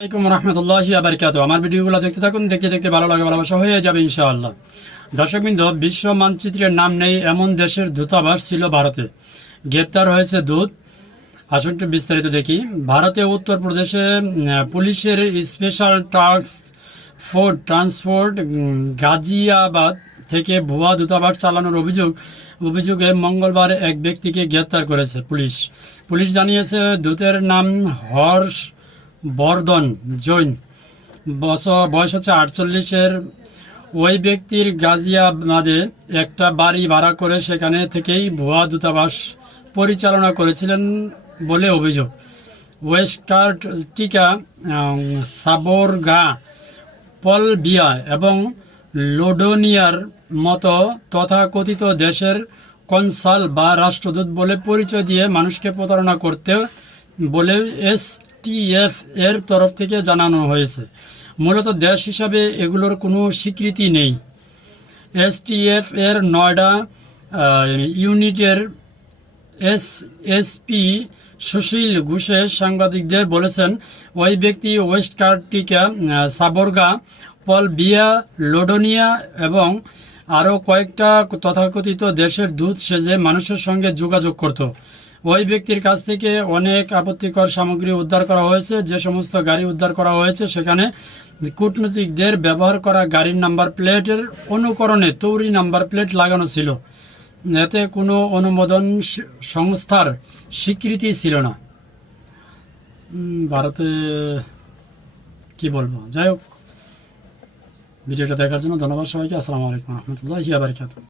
আসসালামাইকুম রহমতুল্লাহি আবরকাতুহু। আমার ভিডিওগুলো দেখতে থাকুন, দেখতে দেখতে ভালো লাগে, ভালোবাসা হয়ে যাবে ইনশাআল্লাহ। দর্শকবৃন্দ, বিশ্ব মানচিত্রের নাম নেই এমন দেশের দূতাবাস ছিল ভারতে। গ্রেপ্তার হয়েছে দূত। আসুন একটু বিস্তারিত দেখি। ভারতে উত্তরপ্রদেশে পুলিশের special task force transport Ghaziabad থেকে ভুয়া দূতাবাস চালানোর অভিযোগে মঙ্গলবার এক ব্যক্তিকে গ্রেপ্তার করেছে পুলিশ জানিয়েছে, দূতের নাম হর্ষ বর্ধন জৈন, বয়স হচ্ছে 48। ওই ব্যক্তির গাজিয়াবাদে একটা বাড়ি ভাড়া করে সেখানে থেকেই ভুয়া দূতাবাস পরিচালনা করেছিলেন বলে অভিযোগ। ওয়েস্টকার্ট টিকা, সাবোরগা, পলবিয়া এবং লোডোনিয়ার মতো তথাকথিত দেশের কনসাল বা রাষ্ট্রদূত বলে পরিচয় দিয়ে মানুষকে প্রতারণা করতে বলে এসটিএফ এর তরফ থেকে জানানো হয়েছে। মূলত দেশ হিসাবে এগুলোর কোনো স্বীকৃতি নেই। এসটিএফ এর নয়ডা ইউনিটের এসপি সুশীল ঘোষে সাংবাদিকদের বলেছেন, ওই ব্যক্তি ওয়েস্টকার্টিকা, সাবোরগা, পলবিয়া, লোডোনিয়া এবং আরও কয়েকটা তথাকথিত দেশের দূত সেজে মানুষের সঙ্গে যোগাযোগ করত। ওই ব্যক্তির কাছ থেকে অনেক আপত্তিকর সামগ্রী উদ্ধার করা হয়েছে। যে সমস্ত গাড়ি উদ্ধার করা হয়েছে সেখানে কূটনীতিকদের ব্যবহার করা গাড়ির নাম্বার প্লেটের অনুকরণে তৈরি নাম্বার প্লেট লাগানো ছিল। এতে কোনো অনুমোদন সংস্থার স্বীকৃতি ছিল না। ভারতে কি বলবো, যাই হোক, ভিডিওটা দেখার জন্য ধন্যবাদ সবাইকে। আসসালামু আলাইকুম রহমতুল্লাহি ওয়া বারাকাতুহু।